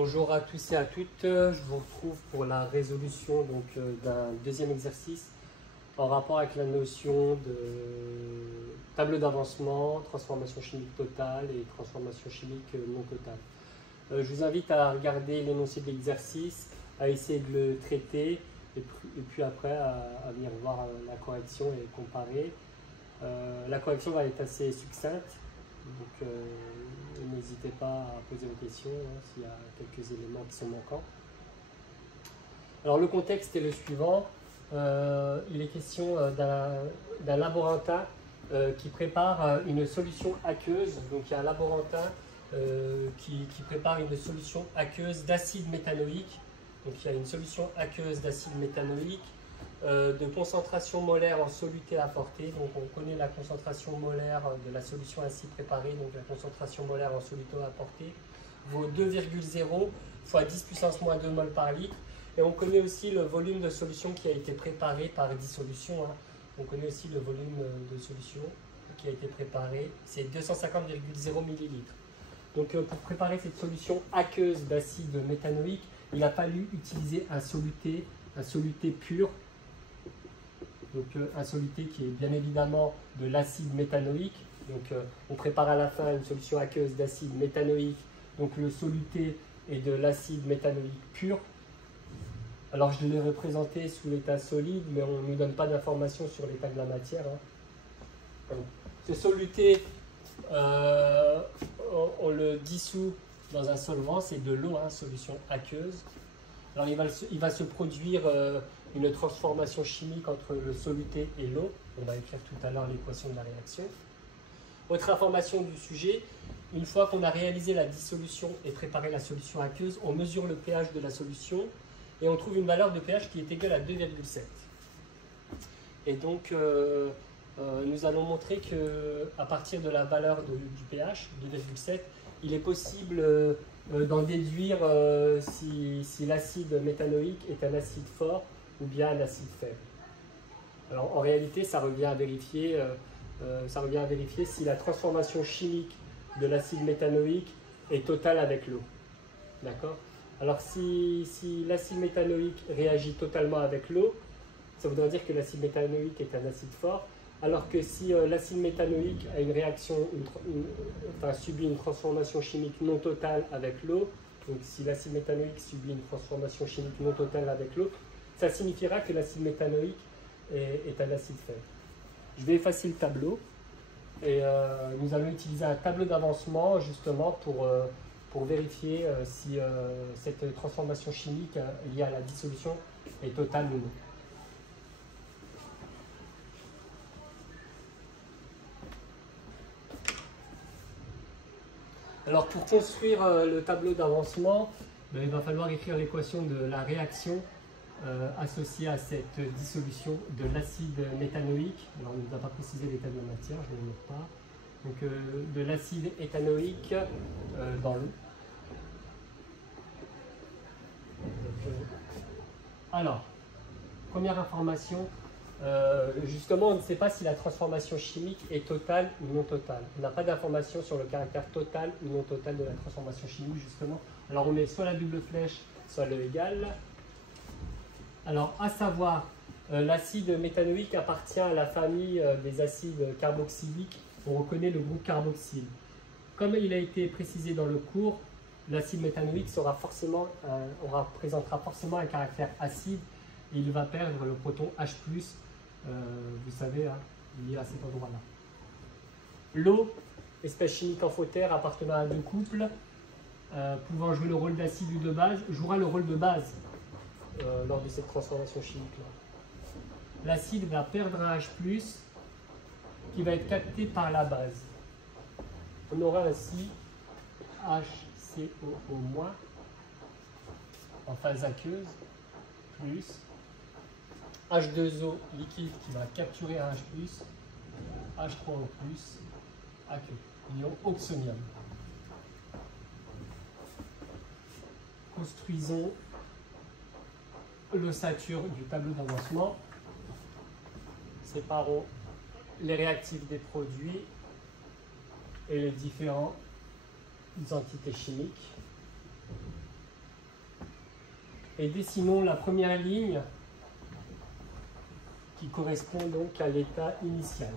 Bonjour à tous et à toutes, je vous retrouve pour la résolution d'un deuxième exercice en rapport avec la notion de tableau d'avancement, transformation chimique totale et transformation chimique non totale. Je vous invite à regarder l'énoncé de l'exercice, à essayer de le traiter et puis après à venir voir la correction et comparer. La correction va être assez succincte. Donc, n'hésitez pas à poser vos questions s'il y a quelques éléments qui sont manquants. Alors, le contexte est le suivant. Il est question d'un laborantin qui prépare une solution aqueuse. Donc, il y a un laborantin qui prépare une solution aqueuse d'acide méthanoïque. Donc, il y a une solution aqueuse d'acide méthanoïque de concentration molaire en soluté apportée. Donc on connaît la concentration molaire de la solution ainsi préparée, donc la concentration molaire en soluté apportée vaut 2,0 fois 10 puissance moins 2 mol par litre. Et on connaît aussi le volume de solution qui a été préparé par dissolution. On connaît aussi le volume de solution qui a été préparé, c'est 250,0 millilitres. Donc pour préparer cette solution aqueuse d'acide méthanoïque, il a fallu utiliser un soluté pur. Donc un soluté qui est bien évidemment de l'acide méthanoïque. Donc on prépare à la fin une solution aqueuse d'acide méthanoïque. Donc le soluté est de l'acide méthanoïque pur. Alors je l'ai représenté sous l'état solide, mais on ne nous donne pas d'informations sur l'état de la matière. Donc, ce soluté, on le dissout dans un solvant, c'est de l'eau, solution aqueuse. Alors il va se produire une transformation chimique entre le soluté et l'eau. On va écrire tout à l'heure l'équation de la réaction. Autre information du sujet, une fois qu'on a réalisé la dissolution et préparé la solution aqueuse, on mesure le pH de la solution et on trouve une valeur de pH qui est égale à 2,7. Et donc nous allons montrer qu'à partir de la valeur du pH, 2,7, il est possible d'en déduire si l'acide méthanoïque est un acide fort ou bien un acide faible. Alors en réalité, ça revient à vérifier si la transformation chimique de l'acide méthanoïque est totale avec l'eau. D'accord? Alors si l'acide méthanoïque réagit totalement avec l'eau, ça voudrait dire que l'acide méthanoïque est un acide fort, alors que si l'acide méthanoïque a une réaction, subit une transformation chimique non totale avec l'eau, donc si l'acide méthanoïque subit une transformation chimique non totale avec l'eau, ça signifiera que l'acide méthanoïque est un acide faible. Je vais effacer le tableau et nous allons utiliser un tableau d'avancement justement pour vérifier si cette transformation chimique liée à la dissolution est totale ou non. Alors pour construire le tableau d'avancement, il va falloir écrire l'équation de la réaction associée à cette dissolution de l'acide méthanoïque. Alors on ne nous a pas précisé l'état de la matière, je ne le note pas. Donc de l'acide éthanoïque dans l'eau. Alors, première information. Justement, on ne sait pas si la transformation chimique est totale ou non totale. On n'a pas d'informations sur le caractère total ou non total de la transformation chimique, justement. Alors, on met soit la double flèche, soit le égal. Alors, à savoir, l'acide méthanoïque appartient à la famille des acides carboxyliques. On reconnaît le groupe carboxyle. Comme il a été précisé dans le cours, l'acide méthanoïque présentera forcément un caractère acide et il va perdre le proton H+, vous savez, lié à cet endroit-là. L'eau, espèce chimique amphotère appartenant à deux couples, pouvant jouer le rôle d'acide ou de base, jouera le rôle de base lors de cette transformation chimique-là. L'acide va perdre un H+, qui va être capté par la base. On aura ainsi HCOO- en phase aqueuse, plus H2O liquide qui va capturer un H+, H3O+, aqueux, ion oxonium. Construisons l'ossature du tableau d'avancement. Séparons les réactifs des produits et les différentes entités chimiques. et dessinons la première ligne qui correspond donc à l'état initial.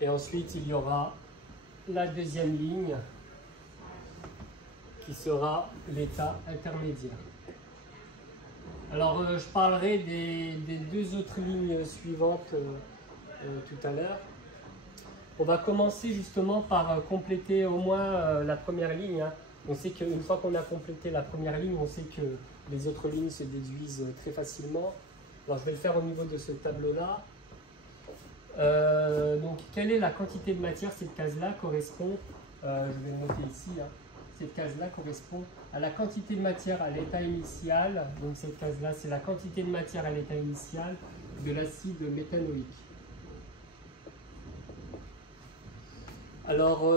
Et ensuite, il y aura la deuxième ligne qui sera l'état intermédiaire. Alors, je parlerai des deux autres lignes suivantes tout à l'heure. On va commencer justement par compléter au moins la première ligne. Hein. On sait qu'une fois qu'on a complété la première ligne, on sait que les autres lignes se déduisent très facilement. Alors, je vais le faire au niveau de ce tableau-là. Donc, quelle est la quantité de matière? Cette case-là correspond, je vais le noter ici, hein. Cette case-là correspond à la quantité de matière à l'état initial. Donc cette case-là, c'est la quantité de matière à l'état initial de l'acide méthanoïque. Alors,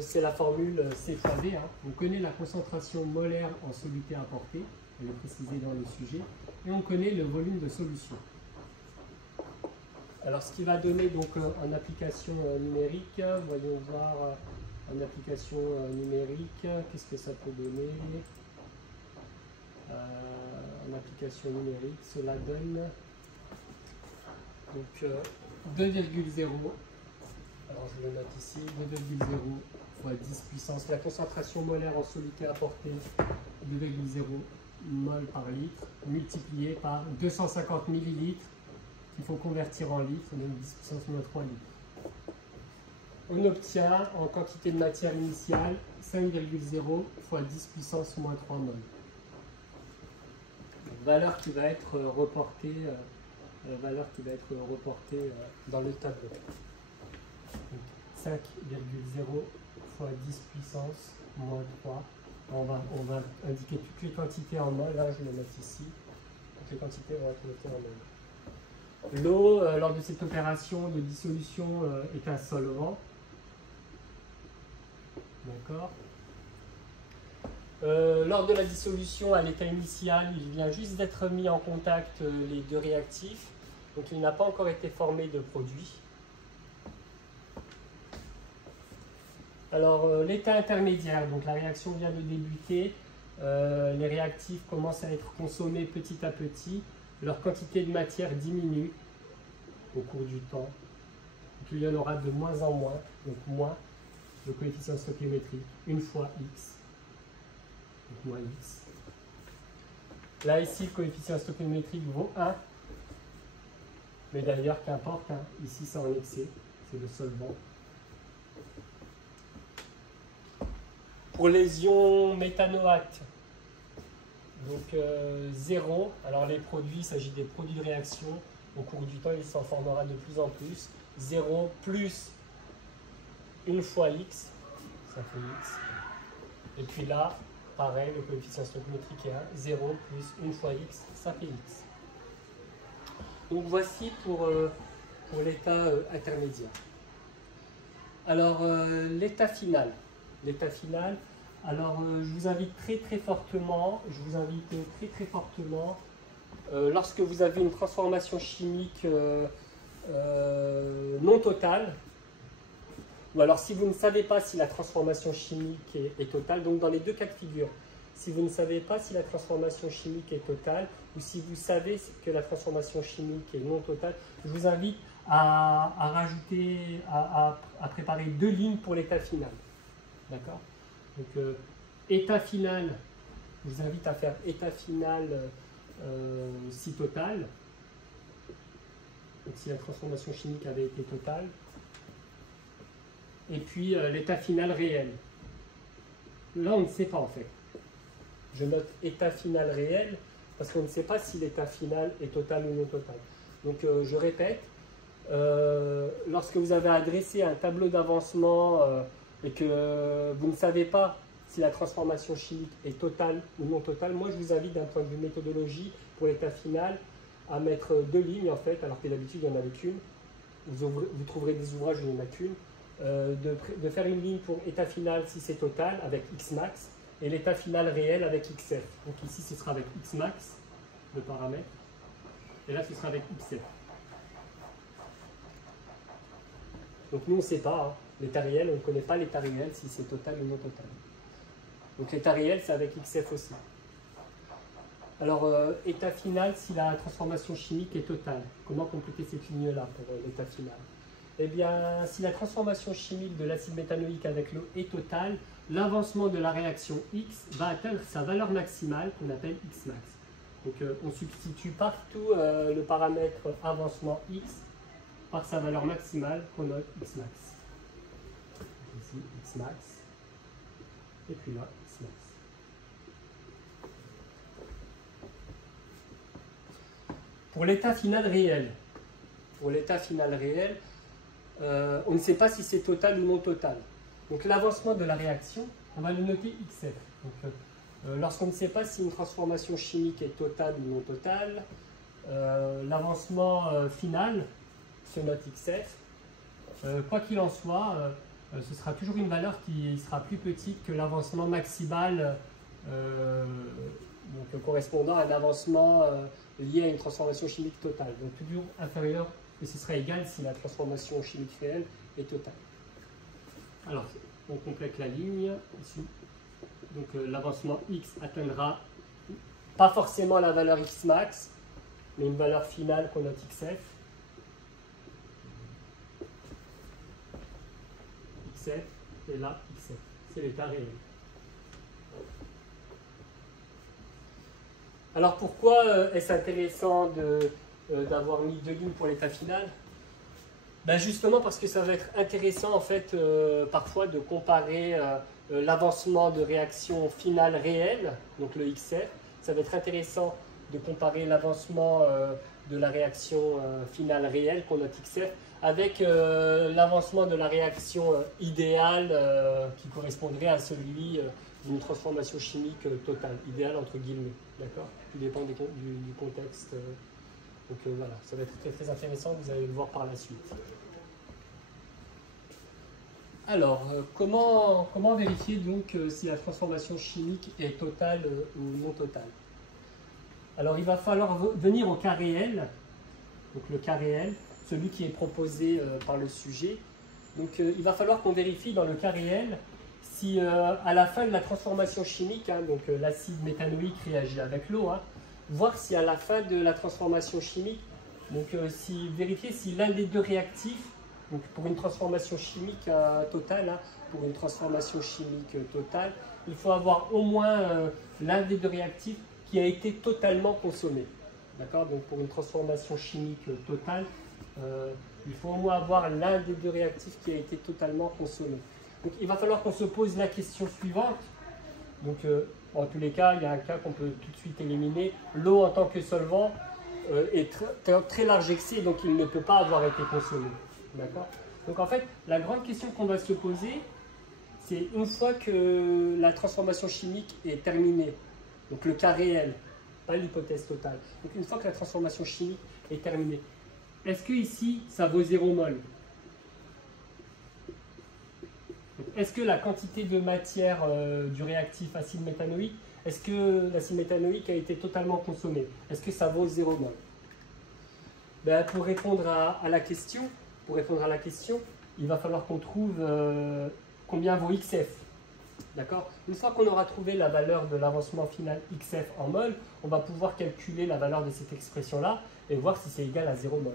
c'est la formule C fois V. Hein. On connaît la concentration molaire en soluté apportée, elle est précisée dans le sujet, et on connaît le volume de solution. Alors, ce qui va donner donc en application numérique, voyons voir en application numérique, qu'est-ce que ça peut donner? En application numérique, cela donne donc 2,0. Alors je le note ici, 2,0 fois 10 puissance. La concentration molaire en soluté apportée, 2,0 mol par litre, multiplié par 250 millilitres, qu'il faut convertir en litres, donc 10 puissance moins 3 litres. On obtient en quantité de matière initiale 5,0 fois 10 puissance moins 3 mol. Valeur qui va être reportée, dans le tableau. 5,0 fois 10 puissance moins 3. On va indiquer toutes les quantités en mol. Là, je le note ici. Toutes les quantités vont être notées en mol. L'eau, lors de cette opération de dissolution, est un solvant. D'accord. Lors de la dissolution à l'état initial, il vient juste d'être mis en contact les deux réactifs. Donc il n'a pas encore été formé de produit. Alors l'état intermédiaire, donc la réaction vient de débuter. Les réactifs commencent à être consommés petit à petit. Leur quantité de matière diminue au cours du temps. Donc, il y en aura de moins en moins, donc moins le coefficient stoichiométrique, une fois x, donc moins x. Là, ici, le coefficient stoichiométrique vaut 1, mais d'ailleurs, qu'importe, hein, ici, c'est en excès, c'est le solvant. Pour les ions méthanoates, donc 0, alors les produits, il s'agit des produits de réaction, au cours du temps, il s'en formera de plus en plus. 0 plus 1 fois x, ça fait x. Et puis là, pareil, le coefficient stoichiométrique est 1, 0 plus 1 fois x, ça fait x. Donc voici pour l'état intermédiaire. Alors, l'état final. L'état final, alors je vous invite très fortement, lorsque vous avez une transformation chimique non totale, ou alors si vous ne savez pas si la transformation chimique est totale, donc dans les deux cas de figure, si vous ne savez pas si la transformation chimique est totale, ou si vous savez que la transformation chimique est non totale, je vous invite à rajouter, à préparer deux lignes pour l'état final. D'accord? Donc, état final, je vous invite à faire état final si total, donc si la transformation chimique avait été totale, et puis l'état final réel. Là, on ne sait pas en fait. Je note état final réel parce qu'on ne sait pas si l'état final est total ou non total. Donc, je répète, lorsque vous avez adressé un tableau d'avancement et que vous ne savez pas si la transformation chimique est totale ou non totale, moi je vous invite d'un point de vue méthodologie pour l'état final à mettre deux lignes en fait, alors que d'habitude il n'y en avait qu'une. Vous trouverez des ouvrages où il n'y en a qu'une. De faire une ligne pour état final si c'est total avec Xmax et l'état final réel avec XF. Donc ici ce sera avec Xmax, le paramètre, et là ce sera avec XF. Donc nous on ne sait pas. Hein. L'état réel, on ne connaît pas l'état réel si c'est total ou non total. Donc l'état réel, c'est avec XF aussi. Alors, état final, si la transformation chimique est totale. Comment compléter cette ligne-là pour l'état final? Eh bien, si la transformation chimique de l'acide méthanoïque avec l'eau est totale, l'avancement de la réaction X va atteindre sa valeur maximale qu'on appelle Xmax. Donc, on substitue partout le paramètre avancement X par sa valeur maximale qu'on note Xmax. Ici, Xmax. Et puis là, Xmax. Pour l'état final réel, on ne sait pas si c'est total ou non total. Donc l'avancement de la réaction, on va le noter XF. Donc, lorsqu'on ne sait pas si une transformation chimique est totale ou non totale, l'avancement final se note XF. Quoi qu'il en soit, ce sera toujours une valeur qui sera plus petite que l'avancement maximal donc, correspondant à un avancement lié à une transformation chimique totale. Donc toujours inférieur, et ce sera égal si la transformation chimique réelle est totale. Alors, on complète la ligne ici. Donc l'avancement X atteindra pas forcément la valeur X max, mais une valeur finale qu'on note XF. XF, et là XF. C'est l'état réel. Alors pourquoi est-ce intéressant d'avoir mis deux lignes pour l'état final? Ben justement parce que ça va être intéressant en fait parfois de comparer l'avancement de réaction finale réelle, donc le XF. Ça va être intéressant de comparer l'avancement de la réaction finale réelle qu'on note XF avec l'avancement de la réaction idéale qui correspondrait à celui d'une transformation chimique totale, idéale entre guillemets, d'accord? Tout dépend du contexte. Donc voilà, ça va être très, très intéressant, vous allez le voir par la suite. Alors, comment vérifier donc si la transformation chimique est totale ou non totale? Alors, il va falloir venir au cas réel, donc le cas réel, celui qui est proposé par le sujet. Donc, il va falloir qu'on vérifie dans le cas réel si à la fin de la transformation chimique, hein, donc l'acide méthanoïque réagit avec l'eau, hein, voir si à la fin de la transformation chimique, donc vérifier si l'un des deux réactifs, donc pour une transformation chimique totale, hein, pour une transformation chimique totale, il faut avoir au moins l'un des deux réactifs qui a été totalement consommé. D'accord? Donc pour une transformation chimique totale, il faut au moins avoir l'un des deux réactifs qui a été totalement consommé. Donc il va falloir qu'on se pose la question suivante. Donc en tous les cas, il y a un cas qu'on peut tout de suite éliminer. L'eau en tant que solvant est très large excès, donc il ne peut pas avoir été consommé. D'accord? Donc en fait, la grande question qu'on va se poser, c'est une fois que la transformation chimique est terminée, donc le cas réel, pas l'hypothèse totale. Donc une fois que la transformation chimique est terminée, est-ce que ici ça vaut 0 mol? Est-ce que la quantité de matière du réactif acide méthanoïque, est-ce que l'acide méthanoïque a été totalement consommé? Est-ce que ça vaut 0 mol? Ben, pour répondre à la question, il va falloir qu'on trouve combien vaut XF. D'accord? Une fois qu'on aura trouvé la valeur de l'avancement final XF en mol, on va pouvoir calculer la valeur de cette expression-là et voir si c'est égal à 0 mol.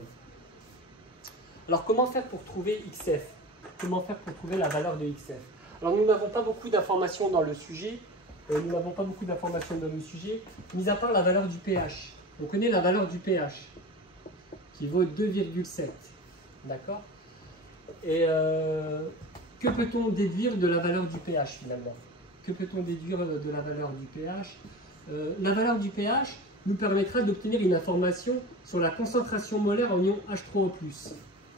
Alors comment faire pour trouver XF? Comment faire pour trouver la valeur de XF? Alors nous n'avons pas beaucoup d'informations dans le sujet, mis à part la valeur du pH. On connaît la valeur du pH, qui vaut 2,7. D'accord? Et que peut-on déduire de la valeur du pH finalement? Que peut-on déduire de la valeur du pH? La valeur du pH nous permettra d'obtenir une information sur la concentration molaire en ion H3O+,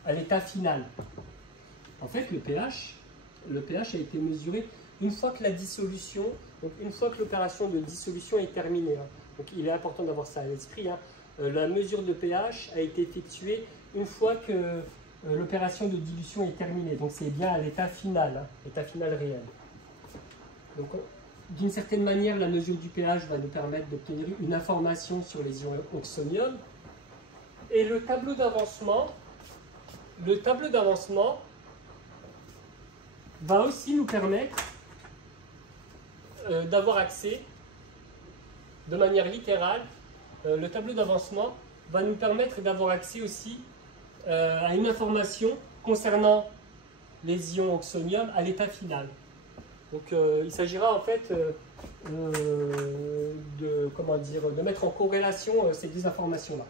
à l'état final. En fait, le pH a été mesuré une fois que la dissolution, donc une fois que l'opération de dissolution est terminée. Hein. Donc il est important d'avoir ça à l'esprit. Hein. La mesure de pH a été effectuée une fois que l'opération de dilution est terminée. Donc c'est bien à l'état final, hein, l'état final réel. Donc d'une certaine manière, la mesure du pH va nous permettre d'obtenir une information sur les ions oxonium. Et le tableau d'avancement va aussi nous permettre d'avoir accès de manière littérale. Le tableau d'avancement va nous permettre d'avoir accès aussi à une information concernant les ions oxonium à l'état final. Donc il s'agira en fait de mettre en corrélation ces deux informations-là.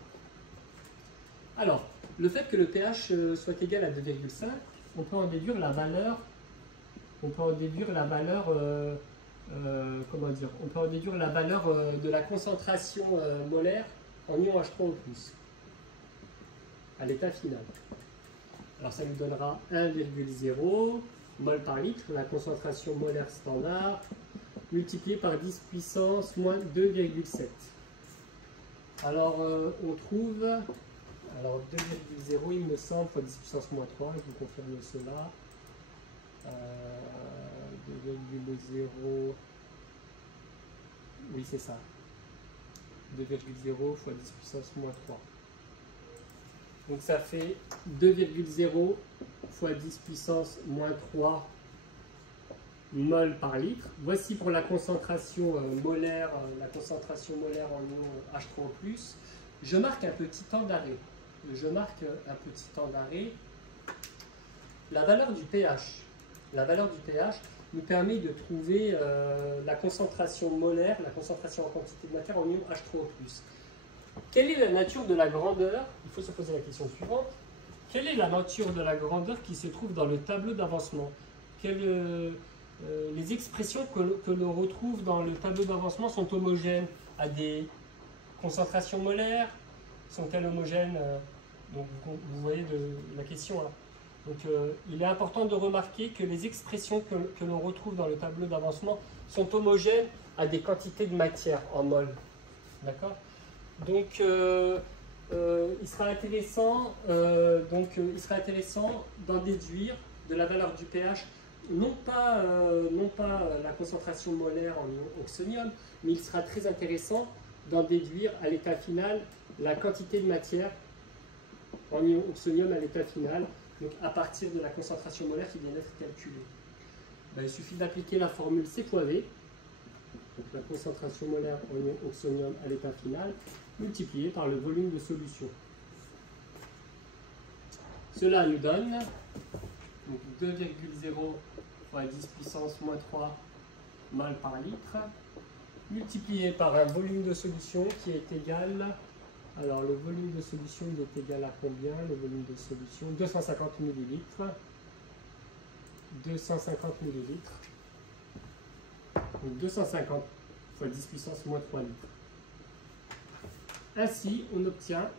Alors, le fait que le pH soit égal à 2,5, on peut en déduire la valeur, de la concentration molaire en ion H3O+, à l'état final. Alors ça nous donnera 1,0 mol par litre, la concentration molaire standard, multiplié par 10 puissance moins 2,7. Alors on trouve, 2,0 il me semble, fois 10 puissance moins 3, je vous confirme cela. 2,0, oui c'est ça, 2,0 fois 10 puissance moins 3. Donc ça fait 2,0 fois 10 puissance moins 3 mol par litre. Voici pour la concentration molaire, en ion H3O+. Je marque un petit temps d'arrêt. La valeur du pH. Nous permet de trouver la concentration molaire, la concentration en quantité de matière en ion H3O+. Quelle est la nature de la grandeur? Il faut se poser la question suivante. Quelle est la nature de la grandeur qui se trouve dans le tableau d'avancement? Les expressions que l'on retrouve dans le tableau d'avancement sont homogènes à des concentrations molaires? Sont-elles homogènes? Donc, vous voyez la question là. Donc, il est important de remarquer que les expressions que l'on retrouve dans le tableau d'avancement sont homogènes à des quantités de matière en mol. D'accord? Donc, il sera intéressant d'en déduire de la valeur du pH, non pas la concentration molaire en ion oxonium, mais il sera très intéressant d'en déduire à l'état final la quantité de matière en ion oxonium à l'état final, donc à partir de la concentration molaire qui vient d'être calculée. Ben, il suffit d'appliquer la formule C fois V, donc la concentration molaire en ion oxonium à l'état final, multiplié par le volume de solution. Cela nous donne 2,0 fois 10 puissance moins 3 mol par litre, multiplié par un volume de solution qui est égal, alors le volume de solution il est égal à combien? Le volume de solution, 250 millilitres. 250 millilitres. Donc 250 fois 10 puissance moins 3 litres. Ainsi, on obtient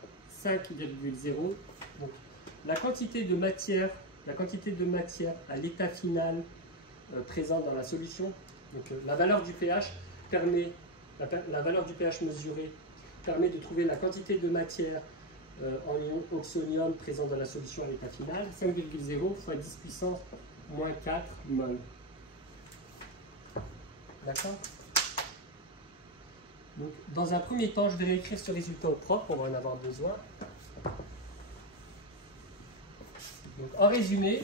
5,0. Donc, la quantité de matière à l'état final présente dans la solution. Donc, la valeur du pH mesurée permet de trouver la quantité de matière en ion oxonium présente dans la solution à l'état final. 5,0 fois 10 puissance moins 4 mol. D'accord? Donc, dans un premier temps, je vais réécrire ce résultat au propre, on va en avoir besoin. Donc, en résumé,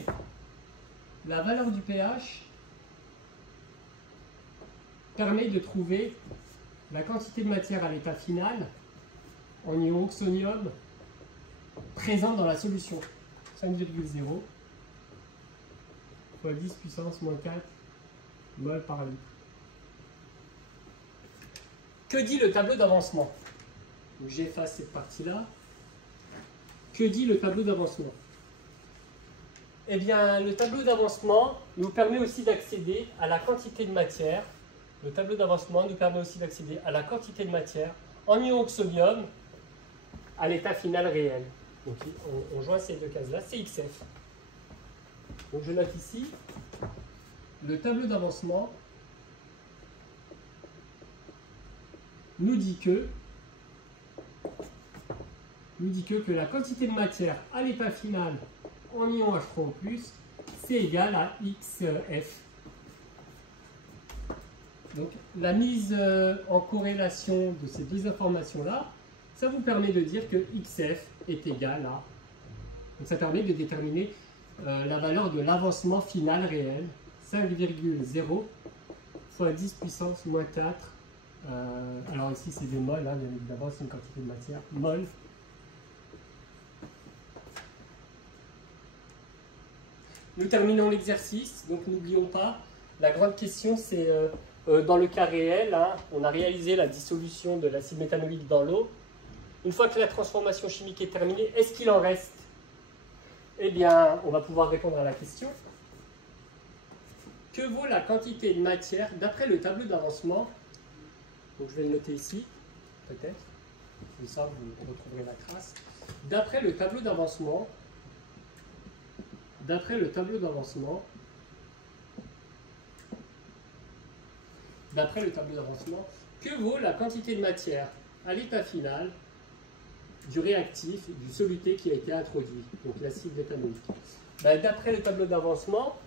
la valeur du pH permet de trouver la quantité de matière à l'état final en ion oxonium présente dans la solution. 5,0 fois 10 puissance moins 4 mol par litre. Que dit le tableau d'avancement? J'efface cette partie-là. Que dit le tableau d'avancement? Eh bien, le tableau d'avancement nous permet aussi d'accéder à la quantité de matière. Le tableau d'avancement nous permet aussi d'accéder à la quantité de matière en ion oxonium à l'état final réel. Donc, on joint ces deux cases-là, c'est XF. Donc, je note ici le tableau d'avancement nous dit que la quantité de matière à l'état final en ion H3O+, c'est égal à XF. Donc la mise en corrélation de ces deux informations-là, ça vous permet de dire que XF est égal à... Donc ça permet de déterminer la valeur de l'avancement final réel 5,0 fois 10 puissance moins 4. Alors ici c'est des moles, hein, bien évidemment, c'est une quantité de matière, mol. Nous terminons l'exercice, donc n'oublions pas, la grande question c'est, dans le cas réel, hein, on a réalisé la dissolution de l'acide méthanoïque dans l'eau. Une fois que la transformation chimique est terminée, est-ce qu'il en reste? Eh bien, on va pouvoir répondre à la question. Que vaut la quantité de matière d'après le tableau d'avancement? Donc je vais le noter ici, peut-être. Comme ça, vous retrouverez la trace. D'après le tableau d'avancement, que vaut la quantité de matière à l'état final du réactif, du soluté qui a été introduit, donc l'acide méthanoïque? Ben, d'après le tableau d'avancement,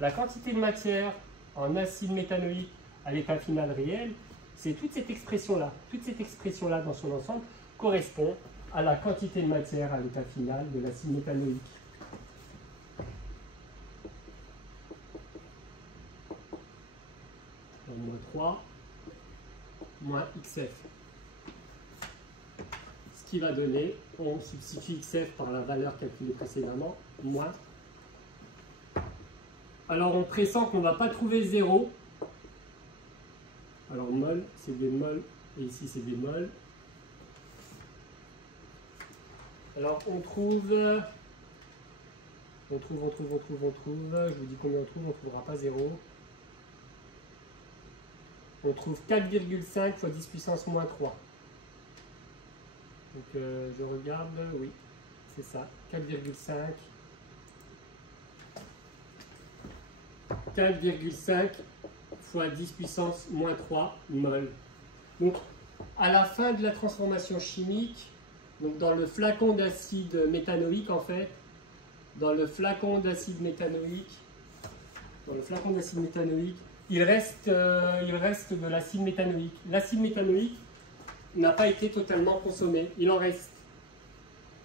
la quantité de matière en acide méthanoïque à l'état final réel, c'est toute cette expression-là. Toute cette expression-là dans son ensemble correspond à la quantité de matière à l'état final de l'acide méthanoïque. Donc, moins 3 moins XF. Ce qui va donner, on substitue XF par la valeur calculée précédemment, moins. Alors on pressent qu'on ne va pas trouver 0. Alors mol, c'est des mols, et ici c'est des mols. Alors on trouve, je vous dis combien on ne trouvera pas 0. On trouve 4,5 fois 10 puissance moins 3. Donc je regarde, oui, c'est ça, 4,5 fois 10 puissance moins 3 mol. Donc, à la fin de la transformation chimique, donc dans le flacon d'acide méthanoïque, en fait, dans le flacon d'acide méthanoïque, il reste de l'acide méthanoïque. L'acide méthanoïque n'a pas été totalement consommé, il en reste.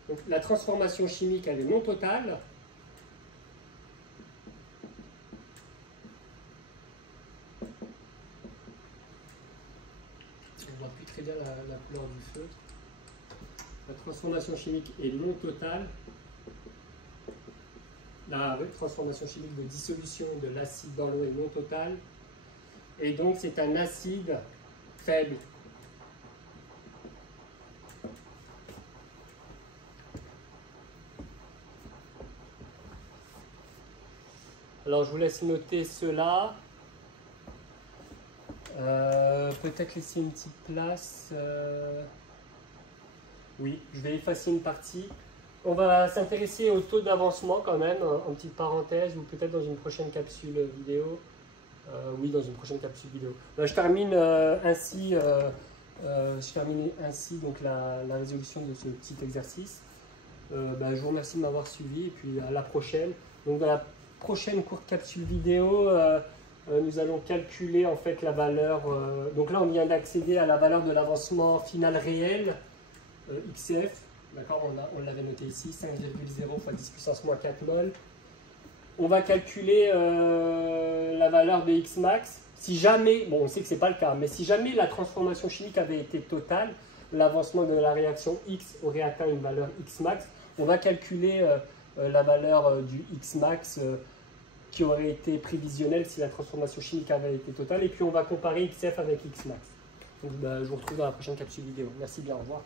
Donc, la transformation chimique, elle est non totale. On voit plus très bien la couleur du feu. La transformation chimique est non totale. La transformation chimique de dissolution de l'acide dans l'eau est non totale. Et donc c'est un acide faible. Alors je vous laisse noter cela. Peut-être laisser une petite place. Oui, je vais effacer une partie. On va s'intéresser au taux d'avancement quand même, en petite parenthèse, ou peut-être dans une prochaine capsule vidéo. Oui, dans une prochaine capsule vidéo. Je termine ainsi, donc la résolution de ce petit exercice. Je vous remercie de m'avoir suivi et puis à la prochaine. Donc dans la prochaine courte capsule vidéo, nous allons calculer en fait la valeur. Donc là, on vient d'accéder à la valeur de l'avancement final réel, XF. D'accord, on l'avait noté ici, 5,0 fois 10 puissance moins 4 mol. On va calculer la valeur de X max. Si jamais, bon on sait que ce n'est pas le cas, mais si jamais la transformation chimique avait été totale, l'avancement de la réaction X aurait atteint une valeur X max, on va calculer la valeur du X max qui aurait été prévisionnelle si la transformation chimique avait été totale, et puis on va comparer XF avec X max. Donc je vous retrouve dans la prochaine capsule vidéo. Merci bien, au revoir.